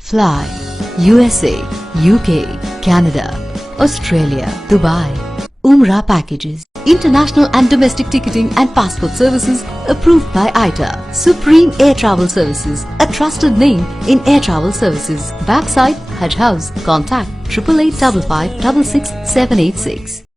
Fly USA, UK, Canada, Australia, Dubai. Umrah packages. International and domestic ticketing and passport services approved by ITA. Supreme Air Travel Services, a trusted name in air travel services. Backside Hajj House. Contact 8885 556 786.